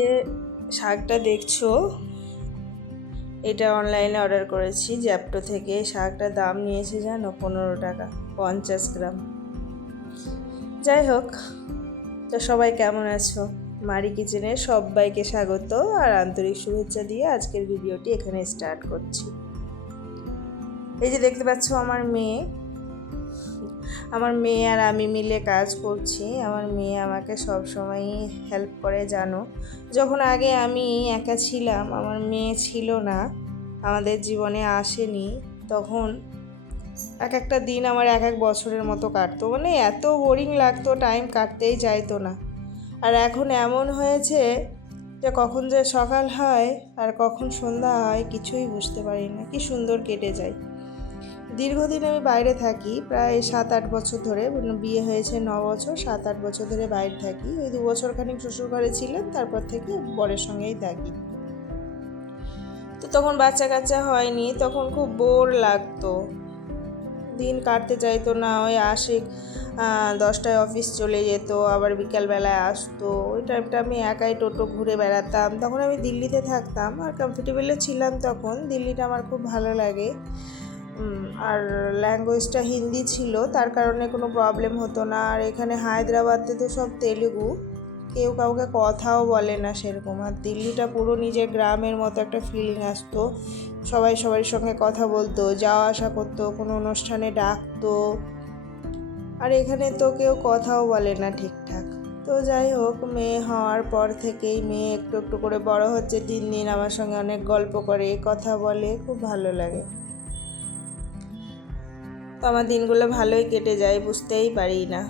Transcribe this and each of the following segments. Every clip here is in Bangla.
যে শাকটা দেখছো, এটা অনলাইনে অর্ডার করেছি জ্যাপটো থেকে। শাকটার দাম নিয়েছে জানো 15 টাকা 50 গ্রাম। যাই হোক, তো সবাই কেমন আছো? মারি কিচেনে সবাইকে স্বাগত আর আন্তরিক শুভেচ্ছা দিয়ে আজকের ভিডিওটি এখানে স্টার্ট করছি। এই যে দেখতে পাচ্ছ আমার মেয়ে আর আমি মিলে কাজ করছি। আমার মেয়ে আমাকে সব সময়ই হেল্প করে জানো। যখন আগে আমি একা ছিলাম, আমার মেয়ে ছিল না, আমাদের জীবনে আসেনি, তখন এক একটা দিন আমার এক এক বছরের মতো কাটতো। মানে এত বোরিং লাগতো, টাইম কাটতেই চাইতো না। আর এখন এমন হয়েছে যে কখন যে সকাল হয় আর কখন সন্ধ্যা হয় কিছুই বুঝতে পারি না, কি সুন্দর কেটে যায়। দীর্ঘদিন আমি বাইরে থাকি, প্রায় 7-8 বছর ধরে। বিয়ে হয়েছে 9 বছর, 7-8 বছর ধরে বাইরে থাকি। ওই 2 বছর খানিক শ্বশুর ঘরে ছিলেন, তারপর থেকে বরের সঙ্গেই থাকি। তো তখন বাচ্চা কাচ্চা হয়নি, তখন খুব বোর লাগতো, দিন কাটতে চাইতো না। ওই আসে 10টায় অফিস চলে যেত, আবার বিকালবেলায় আসতো। ওই টাইমটা আমি একাই টোটো ঘুরে বেড়াতাম। তখন আমি দিল্লিতে থাকতাম আর কমফোর্টেবলও ছিলাম। তখন দিল্লিটা আমার খুব ভালো লাগে। আর ল্যাঙ্গুয়েজটা হিন্দি ছিল, তার কারণে কোনো প্রবলেম হতো না। আর এখানে হায়দ্রাবাদে তো সব তেলুগু, কেউ কাউকে কথাও বলে না সেরকম। আর দিল্লিটা পুরো নিজের গ্রামের মতো একটা ফিলিং আসতো। সবাই সবার সঙ্গে কথা বলতো, যাওয়া আসা করতো, কোনো অনুষ্ঠানে ডাকতো। আর এখানে তো কেউ কথাও বলে না ঠিকঠাক। তো যাই হোক, মেয়ে হওয়ার পর থেকেই মেয়ে একটু একটু করে বড় হচ্ছে, দিন দিন আমার সঙ্গে অনেক গল্প করে, কথা বলে, খুব ভালো লাগে। তো আমার দিনগুলো ভালোই কেটে যায়, বুঝতেই পারি না।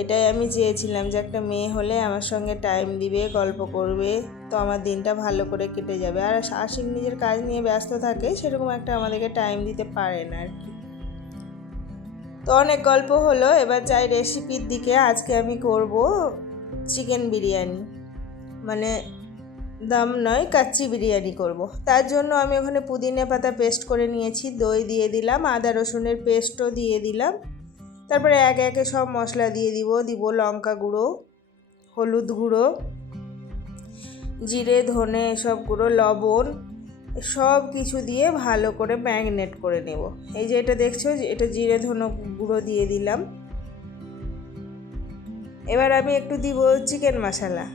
এটাই আমি চেয়েছিলাম যে একটা মেয়ে হলে আমার সঙ্গে টাইম দিবে, গল্প করবে, তো আমার দিনটা ভালো করে কেটে যাবে। আর আশিক নিজের কাজ নিয়ে ব্যস্ত থাকে, সেরকম একটা আমাদেরকে টাইম দিতে পারে না আর কি। তো অনেক গল্প হলো, এবার যাই রেসিপির দিকে। আজকে আমি করব চিকেন বিরিয়ানি, মানে দম নয়, কাচ্চি বিরিয়ানি করব। তার জন্য আমি ওখানে পুদিনা পাতা পেস্ট করে নিয়েছি, দই দিয়ে দিলাম, আদা রসুনের পেস্টও দিয়ে দিলাম। তারপরে একে একে সব মশলা দিয়ে দিব লঙ্কা গুঁড়ো, হলুদ গুঁড়ো, জিরে ধনে এসব গুঁড়ো, লবণ, সব কিছু দিয়ে ভালো করে ম্যারিনেট করে নেব। এই যে এটা দেখছো, এটা জিরে ধনে গুঁড়ো দিয়ে দিলাম। এবার আমি একটু দিব চিকেন মশলা।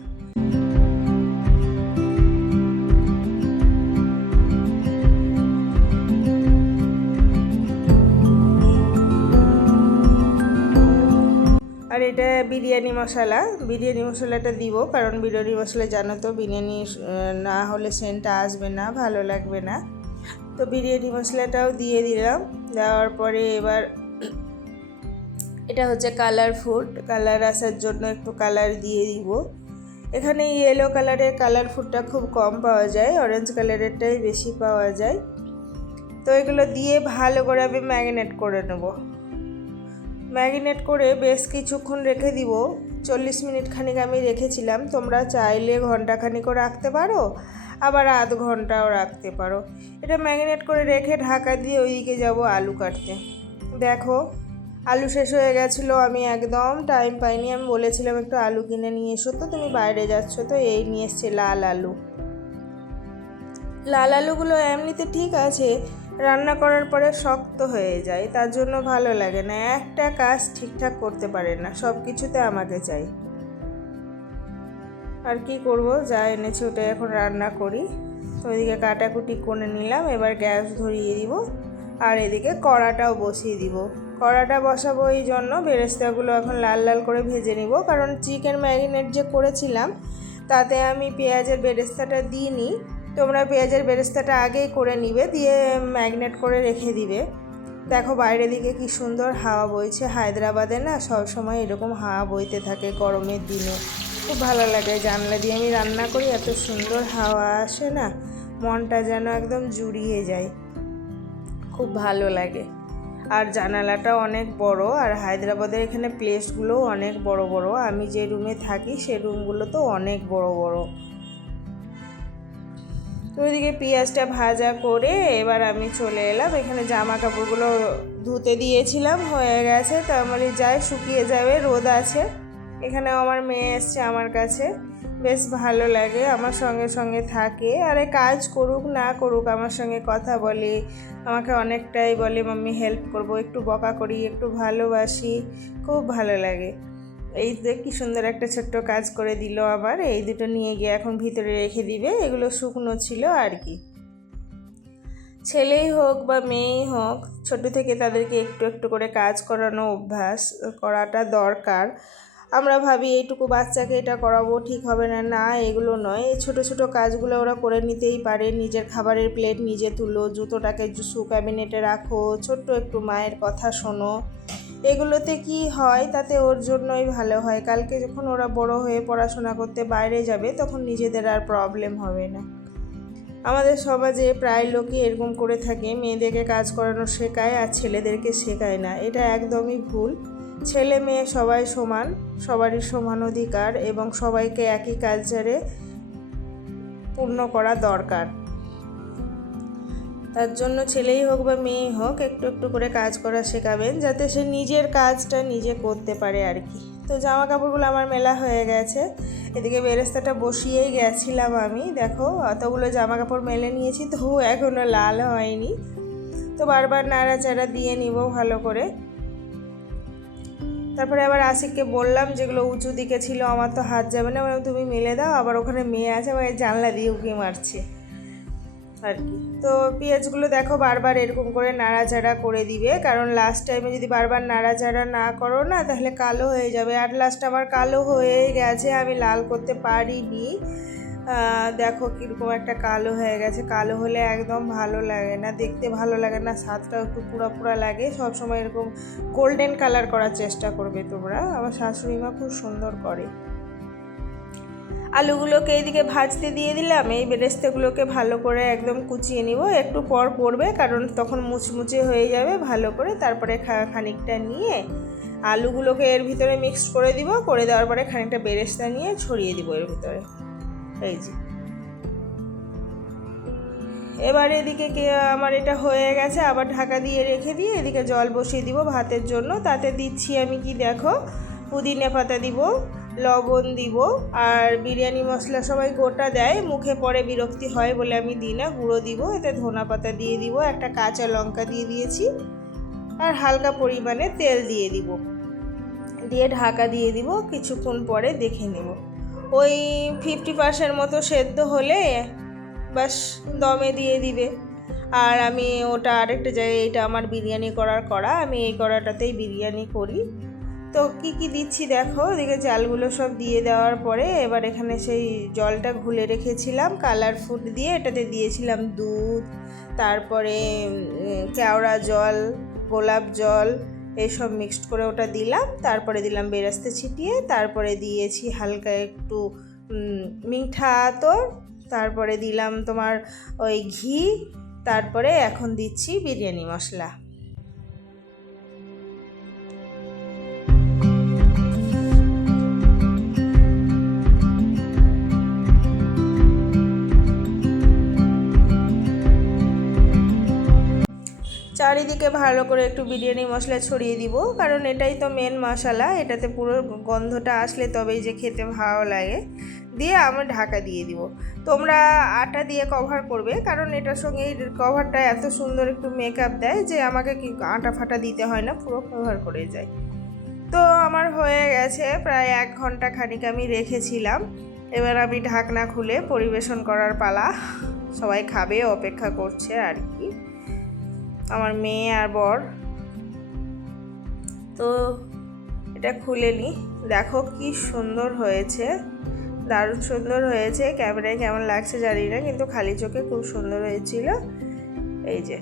আর এটা বিরিয়ানি মশলাটা দিব, কারণ বিরিয়ানি মশলা জানো তো, বিরিয়ানি না হলে সেন্টটা আসবে না, ভালো লাগবে না। তো বিরিয়ানি মশলাটাও দিয়ে দিলাম। দেওয়ার পরে এবার এটা হচ্ছে কালার আসার জন্য একটু কালার দিয়ে দিব। এখানে ইয়েলো কালারের কালার ফুডটা খুব কম পাওয়া যায়, অরেঞ্জ কালারেরটাই বেশি পাওয়া যায়। তো এগুলো দিয়ে ভালো করে আমি ম্যারিনেট করে নেব। ম্যারিনেট করে বেশ কিছুক্ষণ রেখে দিব, 40 মিনিট খানিক আমি রেখেছিলাম। তোমরা চাইলে ঘন্টাখানিকও রাখতে পারো, আবার আধ ঘন্টাও রাখতে পারো। এটা ম্যারিনেট করে রেখে ঢাকা দিয়ে ওইদিকে যাব আলু কাটতে। দেখো, আলু শেষ হয়ে গেছিলো, আমি একদম টাইম পাইনি। আমি বলেছিলাম একটু আলু কিনে নিয়ে এসো, তো তুমি বাইরে যাচ্ছ, তো এই নিয়ে এসছে লাল আলুগুলো এমনিতে ঠিক আছে, রান্না করার পরে শক্ত হয়ে যায়, তার জন্য ভালো লাগে না। একটা কাজ ঠিকঠাক করতে পারে না, সব কিছুতে আমাকে চাই। আর কি করব, যা এনেছে ওটা এখন রান্না করি। তো ওইদিকে কাটাকুটি করে নিলাম, এবার গ্যাস ধরিয়ে দিব। আর এদিকে কড়াটাও বসিয়ে দিব। কড়াটা বসাবো এই জন্য, বেরেস্তাগুলো এখন লাল লাল করে ভেজে নিব, কারণ চিকেন ম্যারিনেট যে করেছিলাম তাতে আমি পেঁয়াজের বেরেস্তাটা দিইনি। তোমরা পেঁয়াজের বেরেস্তাটা আগেই করে নিবে, দিয়ে ম্যারিনেট করে রেখে দিবে। দেখো বাইরের দিকে কি সুন্দর হাওয়া বইছে। হায়দ্রাবাদে না সব সময় এরকম হাওয়া বইতে থাকে গরমের দিনে, খুব ভালো লাগে। জানলা দিয়ে আমি রান্না করি, এত সুন্দর হাওয়া আসে না, মনটা যেন একদম জুড়িয়ে যায়, খুব ভালো লাগে। আর জানালাটাও অনেক বড়, আর হায়দ্রাবাদের এখানে প্লেসগুলোও অনেক বড় বড়। আমি যে রুমে থাকি সেই রুমগুলো তো অনেক বড় বড়। তো ওইদিকে পেঁয়াজটা ভাজা করে এবার আমি চলে এলাম। এখানে জামা কাপড়গুলো ধুতে দিয়েছিলাম, হয়ে গেছে। তো আমি যাই, শুকিয়ে যাবে, রোদ আছে। এখানে আমার মেয়ে এসছে আমার কাছে, বেশ ভালো লাগে, আমার সঙ্গে সঙ্গে থাকে। আরে কাজ করুক না করুক আমার সঙ্গে কথা বলে, আমাকে অনেকটাই বলে মাম্মি হেল্প করব, একটু বকা করি, একটু ভালোবাসি, খুব ভালো লাগে। এই যে কি সুন্দর একটা ছোট্ট কাজ করে দিল আবার। এই দুটো নিয়ে গিয়ে এখন ভিতরে রেখে দিবে, এগুলো শুকনো ছিল আর কি। ছেলেই হোক বা মেয়েই হোক, ছোট থেকে তাদেরকে একটু একটু করে কাজ করানো অভ্যাস করাটা দরকার। আমরা ভাবি এইটুকু বাচ্চাকে এটা করাবো, ঠিক হবে না, না এগুলো নয়। এই ছোটো ছোটো কাজগুলো ওরা করে নিতেই পারে। নিজের খাবারের প্লেট নিজে তুলো, জুতোটাকে শু ক্যাবিনেটে রাখো, ছোট্ট একটু মায়ের কথা শোনো, এগুলোতে কি হয়, তাতে ওর জন্যই ভালো হয়। কালকে যখন ওরা বড় হয়ে পড়াশোনা করতে বাইরে যাবে তখন নিজেদের আর প্রবলেম হবে না। আমাদের সমাজে প্রায় লোকই এরকম করে থাকে, মেয়েদেরকে কাজ করানো শেখায় আর ছেলেদেরকে শেখায় না। এটা একদমই ভুল। ছেলে মেয়ে সবাই সমান, সবারই সমান অধিকার এবং সবাইকে একই কালচারে পূর্ণ করা দরকার। তার জন্য ছেলেই হোক বা মেয়েই হোক একটু একটু করে কাজ করা শেখাবেন, যাতে সে নিজের কাজটা নিজে করতে পারে আর কি। তো জামা কাপড়গুলো আমার মেলা হয়ে গেছে। এদিকে বেরেস্তাটা বসিয়েই গেছিলাম আমি। দেখো অতগুলো জামা কাপড় মেলে নিয়েছি, তবু এখনও লাল হয়নি। তো বারবার নাড়াচাড়া দিয়ে নিব ভালো করে। তারপরে আবার আশিককে বললাম, যেগুলো উঁচু দিকে ছিল আমার তো হাত যাবে না, তুমি মেলে দাও। আবার ওখানে মেয়ে আছে, আবার জানলা দিয়ে উঁকি মারছে আর কি। তো পেঁয়াজগুলো দেখো বারবার এরকম করে নাড়াচাড়া করে দিবে, কারণ লাস্ট টাইমে যদি বারবার নাড়াচাড়া না করো না তাহলে কালো হয়ে যাবে। আর লাস্ট আমার কালো হয়ে গেছে, আমি লাল করতে পারিনি। দেখো কীরকম একটা কালো হয়ে গেছে। কালো হলে একদম ভালো লাগে না, দেখতে ভালো লাগে না, স্বাদটাও একটু পুরা পুরা লাগে। সবসময় এরকম গোল্ডেন কালার করার চেষ্টা করবে তোমরা। আমার শাশুড়ি মা খুব সুন্দর করে। আলুগুলোকে এইদিকে ভাজতে দিয়ে দিলাম। এই বেরেস্তাগুলোকে ভালো করে একদম কুচিয়ে নিব, একটু পর পড়বে কারণ তখন মুচমুচে হয়ে যাবে ভালো করে। তারপরে খানিকটা নিয়ে আলুগুলোকে এর ভিতরে মিক্সড করে দিব, করে দেওয়ার পরে খানিকটা বেরেস্তা নিয়ে ছড়িয়ে দিব এর ভিতরে। এই যে এবার এদিকে আমার এটা হয়ে গেছে, আবার ঢাকা দিয়ে রেখে দিয়ে এদিকে জল বসিয়ে দিব ভাতের জন্য। তাতে দিচ্ছি আমি কি দেখো, পুদিনা পাতা দিব, লবণ দিব, আর বিরিয়ানি মশলা সবাই গোটা দেয়, মুখে পরে বিরক্তি হয় বলে আমি দিই না, গুঁড়ো দিব। এতে ধনা পাতা দিয়ে দিব, একটা কাঁচা লঙ্কা দিয়ে দিয়েছি, আর হালকা পরিমাণে তেল দিয়ে দিব, দিয়ে ঢাকা দিয়ে দিব। কিছুক্ষণ পরে দেখে নেব, ওই 50% মতো সেদ্ধ হলে বাস দমে দিয়ে দিবে। আর আমি ওটা আরেকটা জায়গায়, এটা আমার বিরিয়ানি করার কড়া, আমি এই কড়াটাতেই বিরিয়ানি করি। তো কি কি দিচ্ছি দেখো, এদিকে চালগুলো সব দিয়ে দেওয়ার পরে এবার এখানে সেই জলটা ঘুলে রেখেছিলাম কালার ফুড দিয়ে, এটাতে দিয়েছিলাম দুধ, তারপরে কেওড়া জল, গোলাপ জল, এইসব মিক্সড করে ওটা দিলাম। তারপরে দিলাম বেরেস্তা ছিটিয়ে, তারপরে দিয়েছি হালকা একটু মিঠা আতর, তারপরে দিলাম তোমার ওই ঘি, তারপরে এখন দিচ্ছি বিরিয়ানি মশলা। চারিদিকে ভালো করে একটু বিরিয়ানি মশলা ছড়িয়ে দিব, কারণ এটাই তো মেন মশলা, এটাতে পুরো গন্ধটা আসলে তবেই যে খেতে ভালো লাগে। দিয়ে আমি ঢাকা দিয়ে দিব। তোমরা আটা দিয়ে কভার করবে, কারণ এটার সঙ্গে এই কভারটা এত সুন্দর একটু মেকআপ দেয় যে আমাকে কি আটা ফাটা দিতে হয় না, পুরো কভার করে যায়। তো আমার হয়ে গেছে প্রায় 1 ঘন্টা খানিক আমি রেখেছিলাম। এবার আমি ঢাকনা খুলে পরিবেশন করার পালা। সবাই খাবে, অপেক্ষা করছে আর কি, আমার মেয়ে আর বর। তো এটা খুলে নিই, দেখো কি সুন্দর হয়েছে, দারুণ সুন্দর হয়েছে। ক্যামেরায় কেমন লাগছে জানি না, কিন্তু খালি চোখে খুব সুন্দর হয়েছিল। এই যে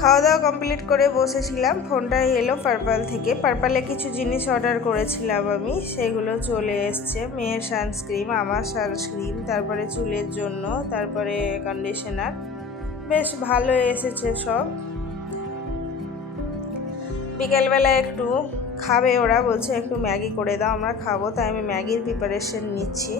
খাওয়া দাওয়া কমপ্লিট করে বসেছিলাম, ফোনটা এলো পার্পাল থেকে। পার্পালে কিছু জিনিস অর্ডার করেছিলাম আমি, সেগুলো চলে এসছে। মেয়ের সানস্ক্রিন, আমার সানস্ক্রিন, তারপরে চুলের জন্য, তারপরে কন্ডিশনার, বেশ ভালো এসেছে সব। বিকেলবেলা একটু খাবে, ওরা বলছে একটু ম্যাগি করে দাও, আমরা খাবো, তাই আমি ম্যাগির প্রিপারেশন নিচ্ছি।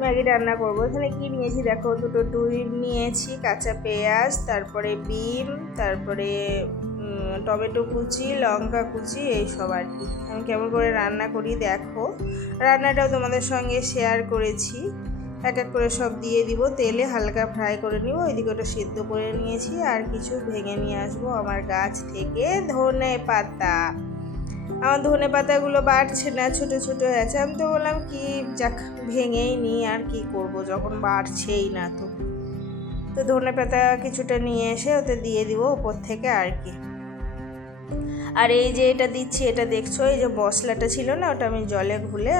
ম্যাগি রান্না করবো। এখানে কি নিয়েছি দেখো, দুটো ডিম নিয়েছি, কাঁচা পেঁয়াজ, তারপরে বিম, তারপরে টমেটো কুচি, লঙ্কা কুচি, এইসব আর কি। আমি কেমন করে রান্না করি দেখো, রান্নাটাও তোমাদের সঙ্গে শেয়ার করেছি। এক এক করে সব দিয়ে দিব, তেলে হালকা ফ্রাই করে নিব। ওইদিকে ওটা সিদ্ধ করে নিয়েছি। আর কিছু ভেঙে নিয়ে আসবো আমার গাছ থেকে ধনে পাতা। আমার ধনে পাতাগুলো বাড়ছে না, ছোট ছোট হয়েছে। আমি তো বললাম কি যাক ভেঙেই নিই, আর কি করব যখন বাড়ছেই না। তো ধনে পাতা কিছুটা নিয়ে এসে ওতে দিয়ে দিব ওপর থেকে আর কি। আর এই যে এটা দিচ্ছি, এটা দেখছো এই যে মশলাটা ছিল না, ওটা আমি জলে ঘুলে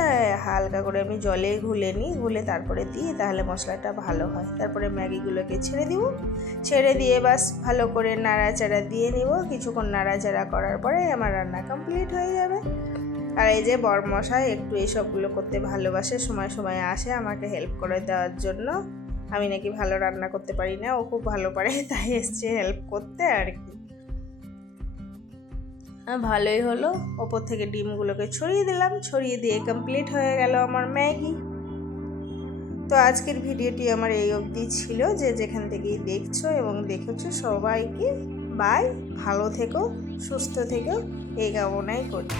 হালকা করে আমি জলে ঘুলে নিই, ঘুলে তারপরে দিই, তাহলে মশলাটা ভালো হয়। তারপরে ম্যাগিগুলোকে ছেড়ে দিব, ছেড়ে দিয়ে বাস ভালো করে নাড়াচাড়া দিয়ে নিব। কিছুক্ষণ নাড়াচাড়া করার পরে আমার রান্না কমপ্লিট হয়ে যাবে। আর এই যে বরমশাই একটু এইসবগুলো করতে ভালোবাসে, সময় সময় আসে আমাকে হেল্প করে দেওয়ার জন্য। আমি নাকি ভালো রান্না করতে পারি না, ও খুব ভালো পারে, তাই এসছে হেল্প করতে আর কি। ভালোই হলো, ওপর থেকে ডিমগুলোকে ছড়িয়ে দিলাম, ছড়িয়ে দিয়ে কমপ্লিট হয়ে গেল আমার ম্যাগি। তো আজকের ভিডিওটি আমার এই অবধি ছিল। যে যেখান থেকেই দেখছো এবং দেখেছো সবাইকে বাই, ভালো থেকো, সুস্থ থেকো, এই কামনাই করি।